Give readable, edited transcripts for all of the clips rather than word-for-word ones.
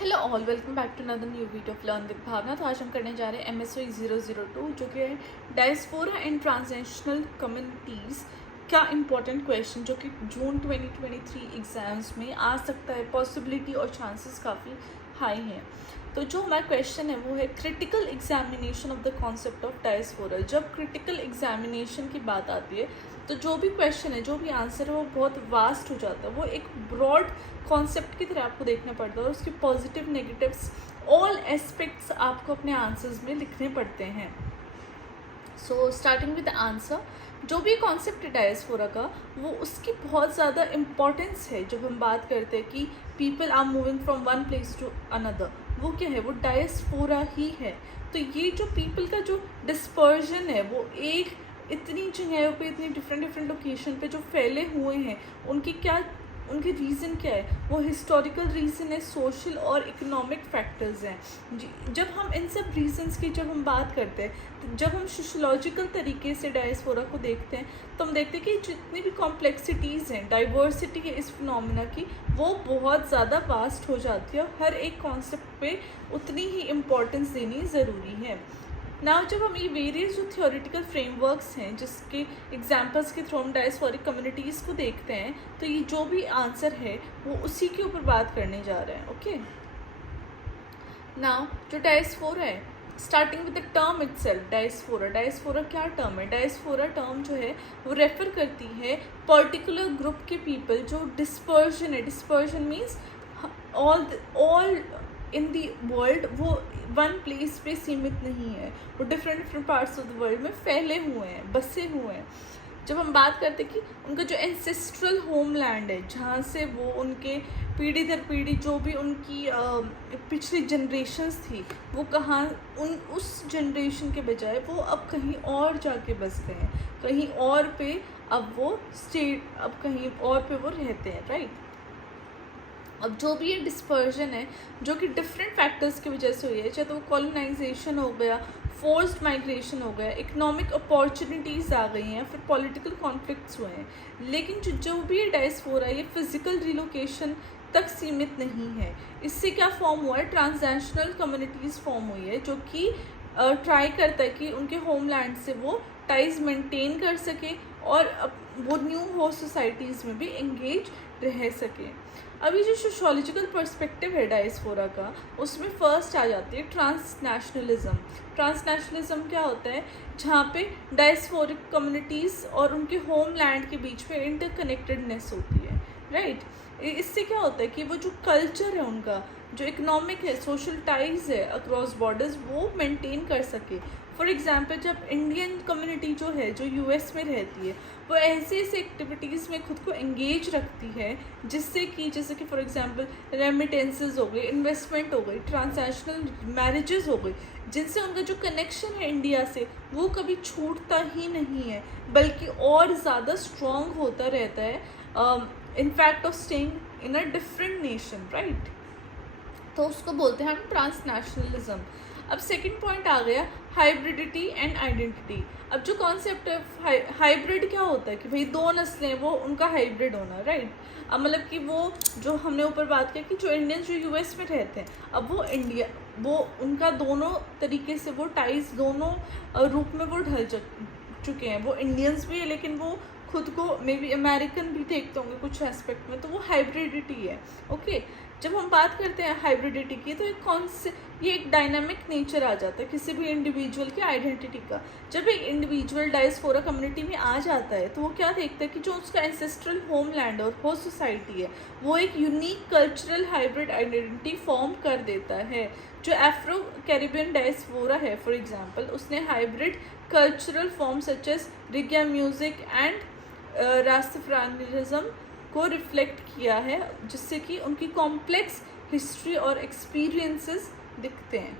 Hello all, welcome back to another new video of learn with Bhavna. तो आज हम करने जा रहे हैं MSOE 002 जो कि है डायस्पोरा एंड ट्रांसनेशनल कम्युनिटीज़ का इम्पोर्टेंट क्वेश्चन जो कि जून 2023 एग्ज़ाम्स में आ सकता है। पॉसिबिलिटी और चांसेस काफ़ी हाई हैं। तो जो हमारा क्वेश्चन है वो है critical examination of the concept of diaspora. जब क्रिटिकल एग्जामिनेशन की बात आती है तो जो भी क्वेश्चन है, जो भी आंसर है वो बहुत वास्ट हो जाता है। वो एक ब्रॉड कॉन्सेप्ट की तरह आपको देखना पड़ता है और उसकी पॉजिटिव नेगेटिव्स ऑल एस्पेक्ट्स आपको अपने आंसर्स में लिखने पड़ते हैं। सो स्टार्टिंग विद आंसर, जो भी कॉन्सेप्ट है डायस्पोरा का वो उसकी बहुत ज़्यादा इम्पॉर्टेंस है। जब हम बात करते हैं कि people are moving from one place to another, वो क्या है, वो डायस्पोरा ही है। तो ये जो पीपल का जो डिस्पर्जन है वो एक इतनी जगहों पे, इतनी डिफरेंट लोकेशन पे जो फैले हुए हैं, उनके रीज़न क्या है, वो हिस्टोरिकल रीज़न है, सोशल और इकोनॉमिक फैक्टर्स हैं। जब हम इन सब रीजंस की जब हम बात करते हैं, तो जब हम सोशोलॉजिकल तरीके से डायस्पोरा को देखते हैं तो हम देखते हैं कि जितनी भी कॉम्प्लेक्सिटीज़ हैं, डाइवर्सिटी है इस फिनोमेना की, वो बहुत ज़्यादा वास्ट हो जाती है। हर एक कॉन्सेप्ट पे उतनी ही इम्पोर्टेंस देनी ज़रूरी है। नाउ जब हम ये वेरियस जो थियोरेटिकल फ्रेमवर्क्स हैं जिसके एग्जांपल्स के थ्रू हम डायस्पोरिक कम्युनिटीज़ को देखते हैं, तो ये जो भी आंसर है वो उसी के ऊपर बात करने जा रहे हैं। ओके, नाउ जो डायस्पोरा है, starting with the term itself, diaspora क्या टर्म है? डायस्पोरा टर्म जो है वो रेफर करती है पर्टिकुलर ग्रुप के पीपल जो डिस्पर्जन है। Dispersion means all in the world, वो वन प्लेस पे सीमित नहीं है, वो different parts of the world में फैले हुए हैं, बसे हुए हैं। जब हम बात करते हैं कि उनका जो एंसेस्ट्रल होमलैंड है, जहाँ से वो उनके पीढ़ी दर पीढ़ी जो भी उनकी पिछली जनरेशन्स थी वो कहाँ, उस जनरेशन के बजाय वो अब कहीं और जाके बस गए हैं, कहीं और पे अब वो कहीं और पे वो रहते हैं, राइट। अब जो भी ये डिस्पर्जन है जो कि डिफरेंट फैक्टर्स की वजह से हुई है, चाहे तो वो कॉलोनाइजेशन हो गया, फोर्स्ड माइग्रेशन हो गया, इकोनॉमिक अपॉर्चुनिटीज़ आ गई हैं, फिर पॉलिटिकल कॉन्फ्लिक्ट्स हुए हैं, लेकिन जो भी ये डायस्पोरा ये फिज़िकल रिलोकेशन तक सीमित नहीं है। इससे क्या फॉर्म हुआ है, ट्रांसनेशनल कम्युनिटीज़ फॉर्म हुई है जो कि ट्राई करता है कि उनके होमलैंड से वो टाइज मेंटेन कर सके और वो न्यू होस्ट सोसाइटीज़ में भी एंगेज रह सके। अभी जो सोशोलॉजिकल पर्सपेक्टिव है डायस्पोरा का, उसमें फर्स्ट आ जाती है ट्रांसनेशनलिज्म। ट्रांसनेशनलिज्म क्या होता है, जहाँ पे डायस्पोरिक कम्युनिटीज़ और उनके होमलैंड के बीच में इंटरकनेक्टेडनेस होती है, राइट। इससे क्या होता है कि वो जो कल्चर है उनका, जो इकोनॉमिक है, सोशल टाइज है अक्रॉस बॉर्डर्स, वो मेंटेन कर सके। फॉर एग्जांपल, जब इंडियन कम्युनिटी जो है जो US में रहती है, वो ऐसे एक्टिविटीज़ में खुद को एंगेज रखती है जिससे कि, जैसे कि फॉर एग्जांपल रेमिटेंसेस हो गई, इन्वेस्टमेंट हो गई, ट्रांसनेशनल मैरिजेस हो गई, जिनसे उनका जो कनेक्शन है इंडिया से वो कभी छूटता ही नहीं है, बल्कि और ज़्यादा स्ट्रॉन्ग होता रहता है in fact of staying in a different nation, right. तो उसको बोलते हैं हम ट्रांसनेशनलिज्म। अब सेकंड पॉइंट आ गया हाइब्रिडिटी एंड आइडेंटिटी। अब जो कॉन्सेप्ट है हाइब्रिड क्या होता है कि भाई दो नस्लें, वो उनका हाइब्रिड होना, राइट। अब मतलब कि वो जो हमने ऊपर बात की कि जो इंडियंस जो US में रहते हैं, अब वो उनका दोनों तरीके से वो टाइज दोनों रूप में वो ढल चुके हैं। वो इंडियंस भी है लेकिन वो खुद को मे बी अमेरिकन भी देखते होंगे कुछ एस्पेक्ट में, तो वो हाइब्रिडिटी है। ओके, जब हम बात करते हैं हाइब्रिडिटी की तो ये एक डायनामिक नेचर आ जाता है किसी भी इंडिविजुअल की आइडेंटिटी का। जब एक इंडिविजुअल डायस्पोरा कम्युनिटी में आ जाता है तो वो क्या देखता है कि जो उसका एंसेस्ट्रल होमलैंड और होस्ट सोसाइटी है वो एक unique cultural hybrid identity form कर देता है। जो अफ्रो कैरिबियन डायस्पोरा है फॉर एग्जांपल, उसने hybrid cultural form such as reggae music and Rastafarianism को रिफ्लेक्ट किया है, जिससे कि उनकी कॉम्प्लेक्स हिस्ट्री और एक्सपीरियंसेस दिखते हैं।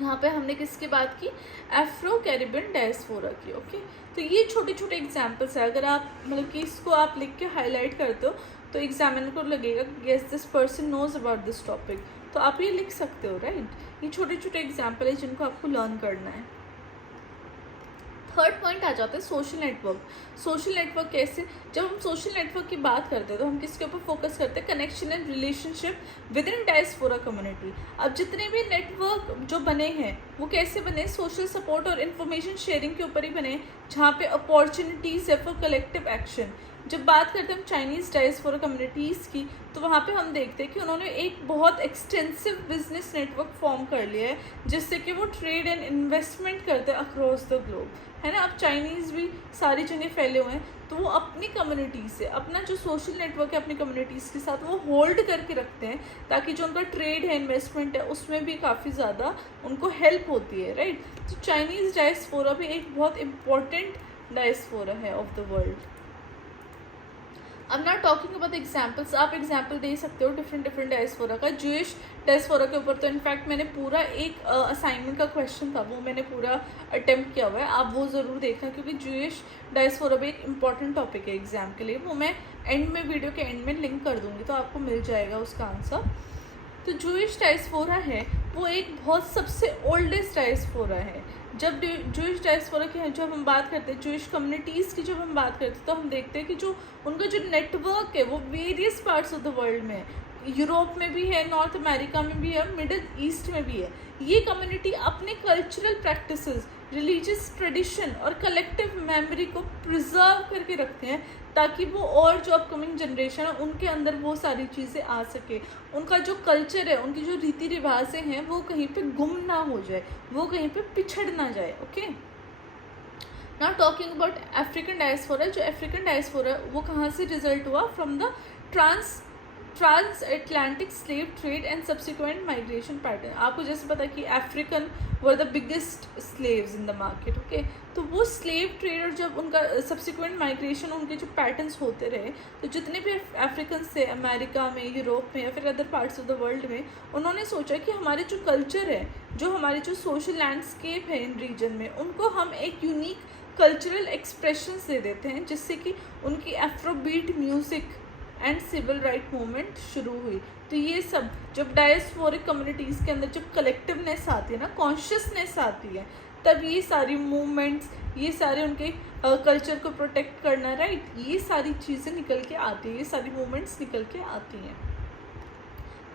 यहाँ पे हमने किसकी बात की, अफ्रो कैरिबियन डायस्पोरा की। ओके, तो ये छोटे छोटे एग्जांपल्स है। अगर आप मतलब कि इसको आप लिख के हाईलाइट करते हो तो एग्जामिनर को लगेगा yes this person knows about this topic, तो आप ये लिख सकते हो, राइट। ये छोटे छोटे एग्जाम्पल है जिनको आपको लर्न करना है। थर्ड पॉइंट आ जाता है सोशल नेटवर्क। सोशल नेटवर्क कैसे, जब हम सोशल नेटवर्क की बात करते हैं तो हम किसके ऊपर फोकस करते हैं, connection and relationship with in diaspora community. अब जितने भी नेटवर्क जो बने हैं वो कैसे बने, सोशल सपोर्ट और इन्फॉर्मेशन शेयरिंग के ऊपर ही बने, जहाँ पे अपॉर्चुनिटीज है फॉर कलेक्टिव एक्शन। जब बात करते हैं हम चाइनीज़ डायस्पोरा कम्युनिटीज़ की, तो वहाँ पे हम देखते हैं कि उन्होंने एक बहुत एक्सटेंसिव बिजनेस नेटवर्क फॉर्म कर लिया है, जिससे कि वो ट्रेड एंड इन्वेस्टमेंट करते हैं अक्रॉस द ग्लोब, है ना। अब चाइनीज़ भी सारी जगह फैले हुए हैं, तो वो अपनी कम्युनिटी से अपना जो सोशल नेटवर्क है अपनी कम्युनिटीज़ के साथ वो होल्ड करके रखते हैं, ताकि जो उनका ट्रेड है, इन्वेस्टमेंट है, उसमें भी काफ़ी ज़्यादा उनको हेल्प होती है, राइट। तो चाइनीज़ डायस्पोरा भी एक बहुत इम्पॉर्टेंट डायस्पोरा है ऑफ द वर्ल्ड। अब नॉट टॉकिंग अबाउट एग्जाम्पल्स, आप एग्जाम्पल दे सकते हो डिफरेंट डायस्पोरा का। जूइश डायस्पोरा के ऊपर तो इनफैक्ट मैंने पूरा एक असाइनमेंट का क्वेश्चन था, वो मैंने पूरा अटेम्प्ट किया हुआ है, आप वो ज़रूर देखना, क्योंकि जूइश डायस्पोरा भी एक इंपॉर्टेंट टॉपिक है एग्जाम के लिए। वो मैं एंड में, वीडियो के एंड में लिंक कर दूँगी, तो आपको मिल जाएगा उसका आंसर। तो जूइश डायस्पोरा है वो एक बहुत सबसे ओल्डेस्ट डायस्पोरा है। जब जूइश डायस्पोरा की जब हम बात करते हैं, जूइश कम्युनिटीज़ की जब हम बात करते हैं, तो हम देखते हैं कि जो उनका जो नेटवर्क है वो various parts of the world में है। यूरोप में भी है, नॉर्थ अमेरिका में भी है, मिडिल ईस्ट में भी है। ये कम्युनिटी अपने कल्चरल प्रैक्टिसेस, रिलीजियस ट्रेडिशन और कलेक्टिव मेमोरी को प्रिजर्व करके रखते हैं, ताकि वो और जो अपकमिंग जनरेशन है उनके अंदर वो सारी चीज़ें आ सके। उनका जो कल्चर है, उनकी जो रीति रिवाजें हैं, वो कहीं पे गुम ना हो जाए, वो कहीं पे पिछड़ ना जाए। Okay, now talking about African diaspora. जो अफ्रीकन डायस्पोरा वो कहाँ से रिजल्ट हुआ, from the transatlantic slave trade and subsequent migration pattern. आपको जैसे पता है कि African were the biggest slaves in the market. Okay, तो वो स्लेव ट्रेड और जब उनका सब्सिक्वेंट माइग्रेशन, उनके जो पैटर्न्स होते रहे, तो जितने भी अफ्रीकन थे अमेरिका में, यूरोप में या फिर other parts of the world में, उन्होंने सोचा कि हमारे जो कल्चर है, जो हमारे जो सोशल लैंडस्केप है इन रीजन में, उनको हम एक यूनिक कल्चरल एक्सप्रेशंस दे देते हैं, जिससे कि उनकी Afrobeat music and civil right movement शुरू हुई। तो ये सब जब डायस्पोरिक कम्युनिटीज़ के अंदर जब कलेक्टिवनेस आती है ना, कॉन्शियसनेस आती है, तब ये सारी मूवमेंट्स, ये सारे उनके कल्चर को प्रोटेक्ट करना, राइट, ये सारी चीज़ें निकल के आती हैं, ये सारी मूवमेंट्स निकल के आती हैं।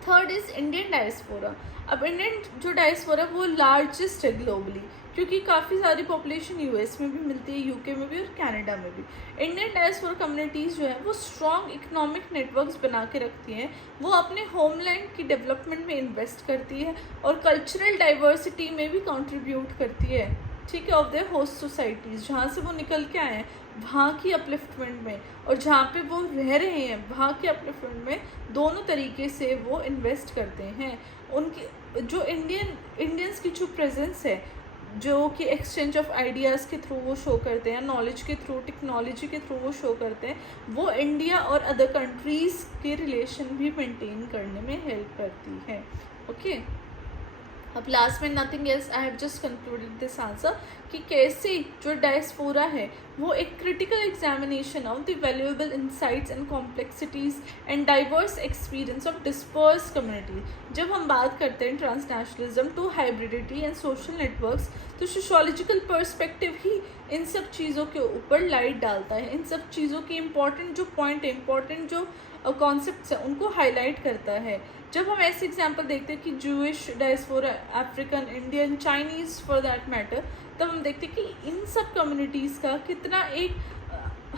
Third is Indian diaspora. अब इंडियन जो डायस्पोरा वो लार्जेस्ट है ग्लोबली, क्योंकि काफ़ी सारी पॉपुलेशन यूएस में भी मिलती है, यूके में भी और कनाडा में भी। इंडियन डायस्पोरा कम्युनिटीज़ जो है वो स्ट्रॉन्ग इकोनॉमिक नेटवर्क्स बना के रखती हैं, वो अपने होमलैंड की डेवलपमेंट में इन्वेस्ट करती है और कल्चरल डाइवर्सिटी में भी कंट्रीब्यूट करती है, ठीक है, ऑफ द होस्ट सोसाइटीज़, जहाँ से वो निकल के आए हैं वहाँ की अपलिफ्टमेंट में, और जहाँ पे वो रह रहे हैं वहाँ के अपलिफ्टमेंट में, दोनों तरीके से वो इन्वेस्ट करते हैं। उनकी जो इंडियंस की जो प्रेजेंस है, जो कि एक्सचेंज ऑफ आइडियाज़ के थ्रू वो शो करते हैं, नॉलेज के थ्रू, टेक्नोलॉजी के थ्रू वो शो करते हैं, वो इंडिया और अदर कंट्रीज़ के रिलेशन भी मेंटेन करने में हेल्प करती है। ओके, अब लास्ट में nothing else, I have just concluded this answer कि कैसे जो डायस्पोरा है वो एक critical examination of the valuable insights and complexities and diverse experience of disperse community. जब हम बात करते हैं transnationalism to hybridity and social networks, तो सोशोलॉजिकल पर्सपेक्टिव ही इन सब चीज़ों के ऊपर लाइट डालता है, इन सब चीज़ों की इंपॉर्टेंट जो पॉइंट है, इंपॉर्टेंट जो कॉन्सेप्ट्स हैं, उनको हाईलाइट करता है। जब हम ऐसे एग्जाम्पल देखते हैं कि Jewish diaspora, African, Indian, Chinese for that matter, तब हम देखते हैं कि इन सब कम्युनिटीज़ का कितना एक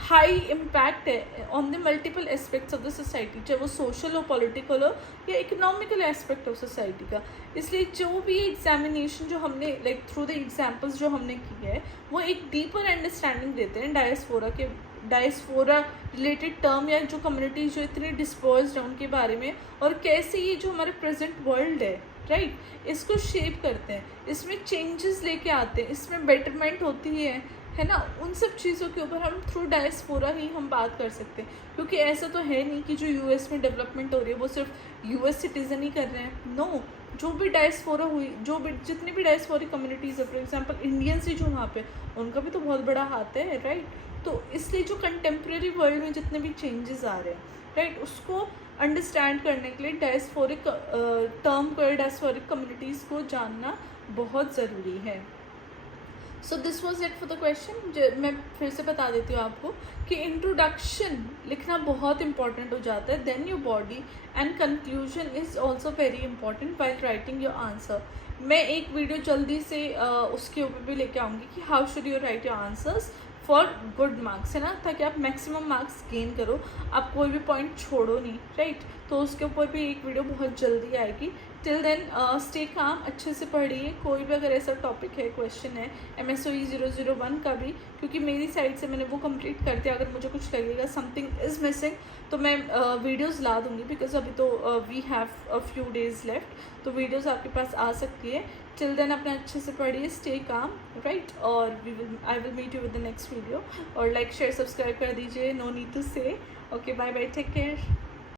हाई इम्पैक्ट है on the multiple aspects of the society, चाहे वो सोशल हो, पॉलिटिकल हो या इकोनॉमिकल एस्पेक्ट ऑफ सोसाइटी का। इसलिए जो भी एग्जामिनेशन जो हमने लाइक थ्रू द एग्जाम्पल्स जो हमने की है, वो एक डीपर अंडरस्टैंडिंग देते हैं डायस्पोरा रिलेटेड टर्म या जो कम्युनिटीज़ जो इतनी डिस्पर्स्ड है उनके बारे में, और कैसे ये जो हमारे प्रेजेंट वर्ल्ड है, राइट, इसको शेप करते हैं, इसमें चेंजेस लेके आते हैं, इसमें बेटरमेंट होती है ना। उन सब चीज़ों के ऊपर हम थ्रू डायस्पोरा ही हम बात कर सकते हैं, क्योंकि ऐसा तो है नहीं कि जो यूएस में डेवलपमेंट हो रही है वो सिर्फ यूएस सिटीज़न ही कर रहे हैं। नो, जो भी डायस्पोरा हुई, जितनी भी डायस्पोरिक कम्युनिटीज़ है, फॉर एग्जांपल इंडियंस ही जो वहाँ पे, उनका भी तो बहुत बड़ा हाथ है, राइट। तो इसलिए जो कंटेम्प्रेरी वर्ल्ड में जितने भी चेंजेस आ रहे हैं, राइट, उसको अंडरस्टैंड करने के लिए डायस्पोरिक टर्म को, डायस्पोरिक कम्युनिटीज़ को जानना बहुत ज़रूरी है। So this was it for the question. मैं फिर से बता देती हूँ आपको कि इंट्रोडक्शन लिखना बहुत इंपॉर्टेंट हो जाता है, then your body, and conclusion is also very important while writing your answer. मैं एक वीडियो जल्दी से उसके ऊपर भी लेके आऊँगी कि how should you right your answers for good marks, है ना, ताकि आप मैक्सिमम मार्क्स गेन करो, आप कोई भी पॉइंट छोड़ो नहीं, राइट। तो उसके ऊपर भी एक वीडियो बहुत जल्दी आएगी। टिल देन स्टे काम, अच्छे से पढ़िए। कोई भी अगर ऐसा टॉपिक है, क्वेश्चन है MSOE 001 का भी, क्योंकि मेरी साइड से मैंने वो कंप्लीट कर दिया, अगर मुझे कुछ लगेगा समथिंग इज़ मिसिंग तो मैं वीडियोस ला दूँगी, बिकॉज अभी तो we have a few days left, तो वीडियोस आपके पास आ सकती है। टिल देन अपने अच्छे से पढ़िए, स्टे काम, राइट। और I will meet you with the next video. और लाइक शेयर सब्सक्राइब कर दीजिए, no need to say. Okay, bye bye, take care.